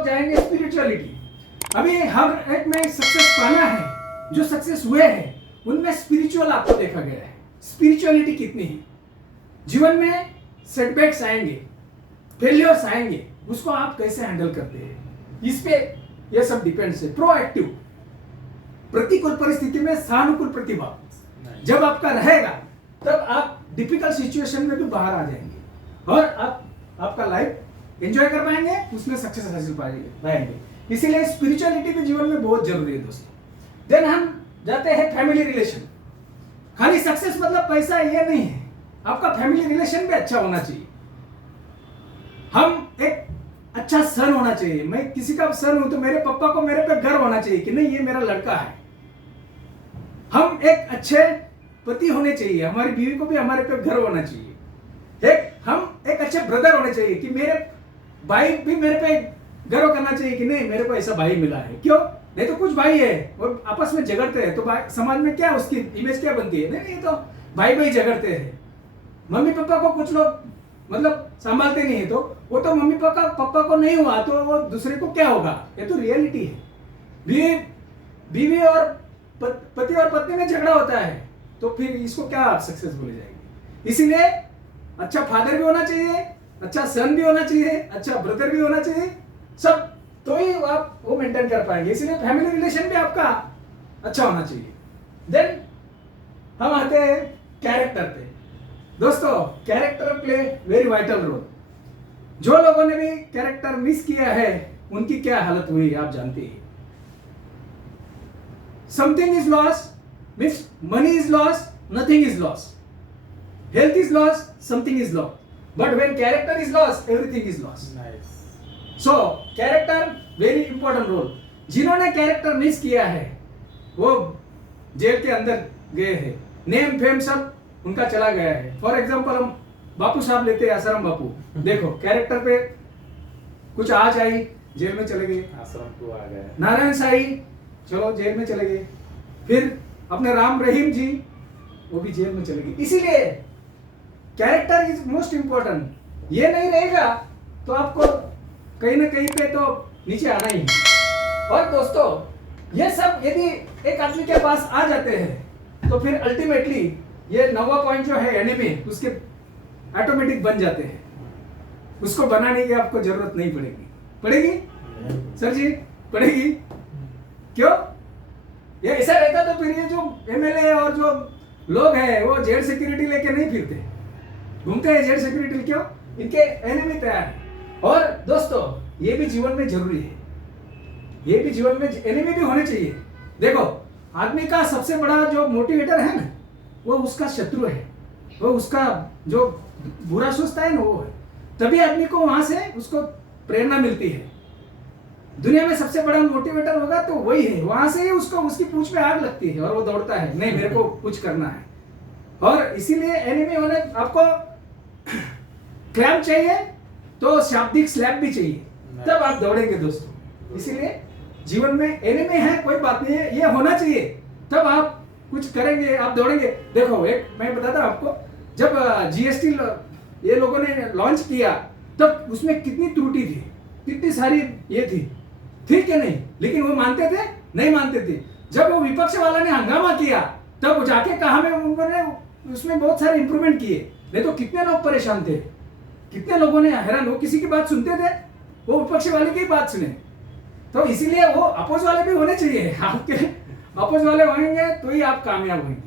लोग जाएंगे स्पिरिचुअलिटी। अभी हर एक में सक्सेस पाना है, जो सक्सेस हुए हैं उनमें स्पिरिचुअल आपको देखा गया है। स्पिरिचुअलिटी कितनी है, जीवन में सेटबैक्स आएंगे, फेलियर्स आएंगे, उसको आप कैसे हैंडल करते हैं, इस पे ये सब डिपेंड्स है। प्रोएक्टिव, प्रतिकूल परिस्थिति में सहानुकूल प्रतिभा जब आपका रहेगा तब आप डिफिकल्ट सिचुएशन में भी बाहर आ जाएंगे और आप आपका लाइफ एंजॉय कर पाएंगे, उसमें सक्सेस हासिल पाएंगे। इसीलिए स्पिरिचुअलिटी भी जीवन में बहुत जरूरी है दोस्तों। देन हम जाते हैं फैमिली रिलेशन। खाली सक्सेस मतलब पैसा ये नहीं है, आपका फैमिली रिलेशन भी अच्छा होना चाहिए। हम एक अच्छा सन होना चाहिए। मैं किसी का सन हूं तो मेरे पापा को मेरे पे गर्व होना चाहिए कि नहीं ये मेरा लड़का है। हम एक अच्छे पति होने चाहिए, हमारी बीवी को भी हमारे पे गर्व होना चाहिए। हम एक अच्छे ब्रदर होने चाहिए कि मेरे भाई भी मेरे पे गर्व करना चाहिए कि नहीं मेरे को ऐसा भाई मिला है। क्यों? नहीं तो कुछ भाई है और आपस में झगड़ते हैं तो समाज में क्या उसकी इमेज क्या बनती है? नहीं तो भाई भाई झगड़ते हैं। मम्मी पापा को कुछ लोग मतलब संभालते नहीं है तो वो तो मम्मी पापा को नहीं हुआ तो वो दूसरे को क्या होगा? ये तो रियलिटी है। बीवी और पति और पत्नी में झगड़ा होता है तो फिर इसको क्या आप सक्सेस बोले जाएंगे? इसीलिए अच्छा फादर भी होना चाहिए, अच्छा सन भी होना चाहिए, अच्छा ब्रदर भी होना चाहिए, सब तो ही आप वो मेंटेन कर पाएंगे। इसीलिए फैमिली रिलेशन भी आपका अच्छा होना चाहिए। देन हम आते हैं कैरेक्टर पे। दोस्तों character play very vital role. जो लोगों ने भी कैरेक्टर मिस किया है उनकी क्या हालत हुई आप जानते हैं। Something is loss means money is loss, nothing is loss, health is loss, something is loss, but when character is loss everything is loss. So character very important role. जिन्होंने कैरेक्टर मिस किया है वो jail के अंदर गए हैं, name fame सब उनका चला गया है। फॉर एग्जाम्पल हम बापू साहब लेते हैं, आसाराम बापू। देखो कैरेक्टर पे कुछ आज आई जेल में चले गए, आश्रम को आ गए। नारायण साई चलो जेल में चले गए, फिर अपने राम रहीम जी वो भी जेल में चले गए। इसीलिए कैरेक्टर इज मोस्ट इंपॉर्टेंट। ये नहीं रहेगा तो आपको कहीं ना कहीं पे तो नीचे आना ही है। और दोस्तों ये सब यदि एक आदमी के पास आ जाते हैं तो फिर अल्टीमेटली ये 9वां पॉइंट जो है एनिमी उसके ऑटोमेटिक बन जाते हैं। उसको बनाने की आपको जरूरत नहीं पड़ेगी सर जी, पड़ेगी। क्यों? ये ऐसा रहता तो फिर ये जो एमएलए और जो लोग हैं वो जेल सिक्योरिटी लेके नहीं फिरते, घूमते हैं जेल सिक्योरिटी। क्यों? इनके एनिमी तैयार है। और दोस्तों ये भी जीवन में जरूरी है, ये भी जीवन में एनिमी भी होने चाहिए। देखो आदमी का सबसे बड़ा जो मोटिवेटर है ना वो उसका शत्रु है, वो उसका जो बुरा सोचता है ना वो है। तभी आदमी को वहां से उसको प्रेरणा मिलती है। दुनिया में सबसे बड़ा मोटिवेटर होगा तो वही है, वहां से ही उसको उसकी पूंछ पे आग लगती है और वो दौड़ता है नहीं मेरे को कुछ करना है। और इसीलिए एनिमी होने आपको क्रैम्प चाहिए तो शाब्दिक स्लैप भी चाहिए, तब आप दौड़ेंगे दोस्तों। इसीलिए जीवन में एनिमी है कोई बात नहीं है, ये होना चाहिए तब आप कुछ करेंगे, आप दौड़ेंगे। देखो एक मैं बताता हूं आपको, जब जीएसटी ये लोगों ने लॉन्च किया तब उसमें कितनी त्रुटि थी, कितनी सारी ये थी क्या नहीं, लेकिन वो मानते थे? नहीं मानते थे। जब वो विपक्ष वाला ने हंगामा किया तब जाके कहा में उन्होंने उसमें बहुत सारे इंप्रूवमेंट किए। नहीं तो कितने लोग परेशान थे, कितने लोगों ने हैरान, वो किसी की बात सुनते थे? वो विपक्ष वाले की बात सुने। तो इसीलिए वो अपोज वाले भी होने चाहिए। आपके अपोज वाले होंगे तो ही आप कामयाब होंगे।